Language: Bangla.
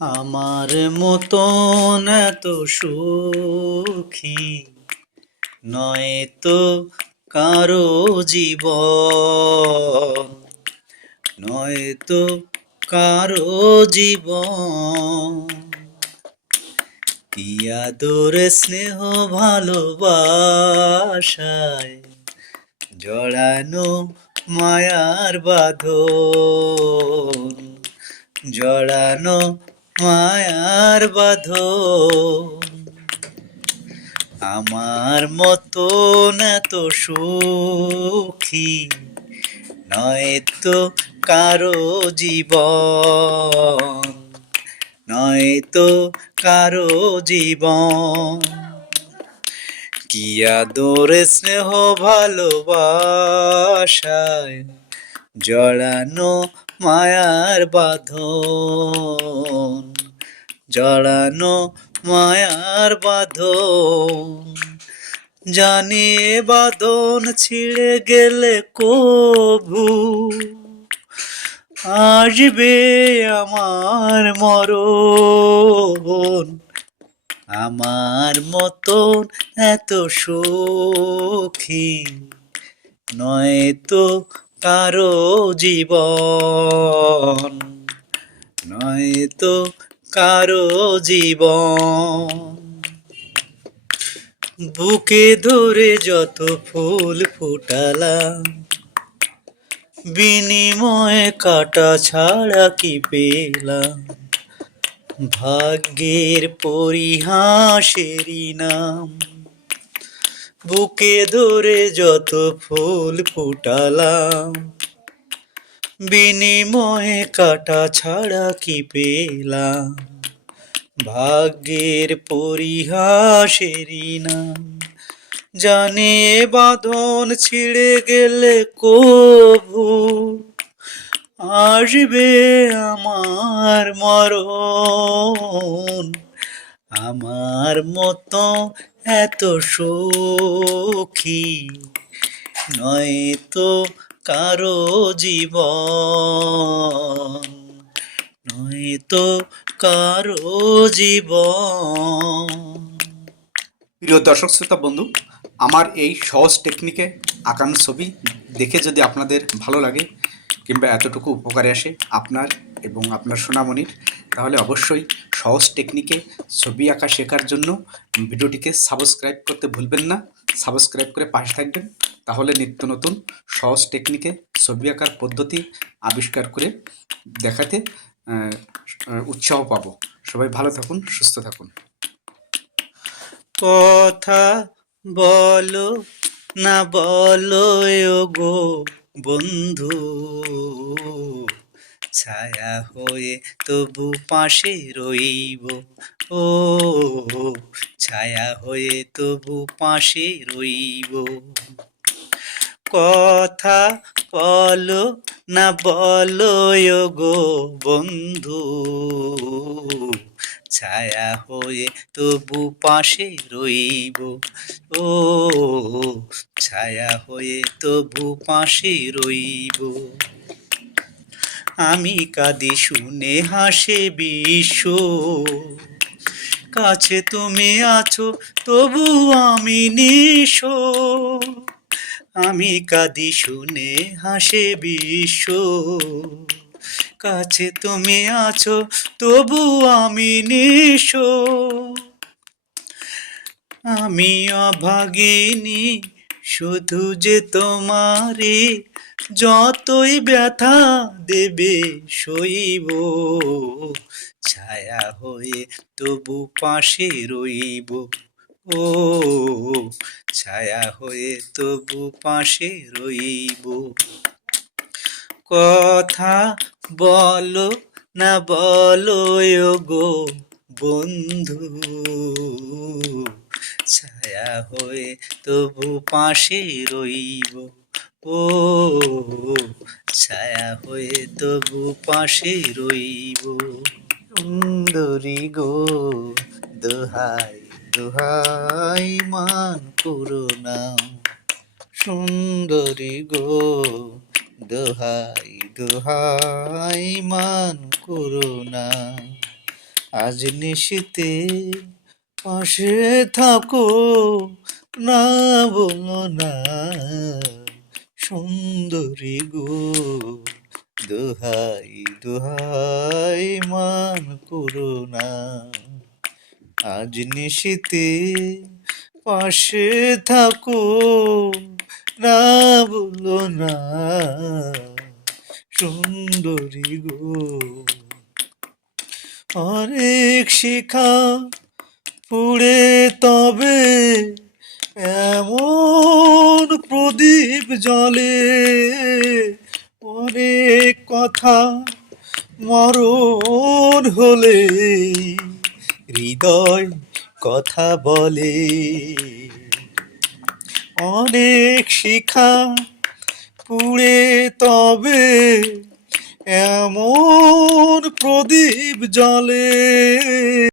আমার মতন এত সুখী নয় তো কারো জীবন, নয় তো কারো জীবন। কি আদর স্নেহ ভালোবাসায় জড়ানো মায়ার বাঁধন, জড়ানো মায়ার বাঁধন। আমার মতন এত সুখী নয় তো কারো জীবন, নয় তো কারো জীবন। কি আদর স্নেহ ভালোবাসায় জড়ানো মায়ার বাঁধন, জড়ানো মায়ার বাঁধন। জানি এ বাঁধন ছিঁড়ে গেলে কভু আসবে আমার মরণ। আমার মতন এত সুখী নয় তো কারো জীবন, নয় তো কারো জীবন। বুকে ধরে যত ফুল ফুটালাম, বিনিময়ে কাটা ছাড়া কি পেলাম? ভাগ্যের পরিহাসেরই নাম। বুকে ধরে যত ফুল ফুটালাম, বিনিময়ে কাটা ছাড়া কি পেলাম? ভাগ্যের পরিহাসেরই নাম। জানি এ বাঁধন ছিঁড়ে গেলে কভু আসবে আমার মরণ। আমার মতো এত সুখী নয় তো কারো জীবন, নয় তো কারো জীবন। প্রিয় দর্শক শ্রোতা বন্ধু, আমার এই সহজ টেকনিকে আঁকানো ছবি দেখে যদি আপনাদের ভালো লাগে কিংবা এতটুকু উপকারে আসে আপনার এবং আপনার সোনামণির, তাহলে অবশ্যই সহজ টেকনিকে ছবি আঁকা শেখার জন্য ভিডিওটিকে সাবস্ক্রাইব করতে ভুলবেন না। সাবস্ক্রাইব করে পাশে থাকবেন, তাহলে নিত্য নতুন সহজ টেকনিকে ছবি আঁকার পদ্ধতি আবিষ্কার করে দেখাতে উৎসাহ পাবো। সবাই ভালো থাকুন, সুস্থ থাকুন। কথা বলো না বলো গো বন্ধু, ছায়া হয়ে তবু পাশে রইব। ও ছায়া হয়ে তবু পাশে রইব। কথা বলো না বলো গো বন্ধু, ছায়া হয়ে তবু পাশে রইব। ও ছায়া হয়ে তবু পাশে রইব। আমি কাঁদি শুনে হাসে বিশ্ব, কাছে তুমি আছো তবু আমি নিঃস্ব। আমি কাঁদি শুনে হাসে বিশ্ব, কাছে তুমি আছো তবু আমি নিঃস্ব। আমি অভাগিনী শুধু যে তোমারে, যতই ব্যথা দেবে সইব। ছায়া হয়ে তবু পাশে রইব। ও ছায়া হয়ে তবু পাশে রইব। কথা বলো না বলো গো বন্ধু, ছায়া হয়ে তবু পাশে রইব। ও ছায়া হয়ে তবু পাশে রইব। সুন্দরী গো দোহাই দোহাই মান করুণা, সুন্দরী গো দোহাই দোহাই মান করুণা। আজ নিশীতে পাশে থাকো, না বলো না সুন্দরী গো, দোহাই দোহাই মান করো না। আজ নিশীতে পাশে থাকো, না বলো না সুন্দরী গো। অনেক শিখা পুড়ে তবে এমন প্রদীপ জ্বলে, অনেক কথা মরণ হলে হৃদয় কথা বলে। অনেক শিখা পুড়ে তবে এমন প্রদীপ জ্বলে।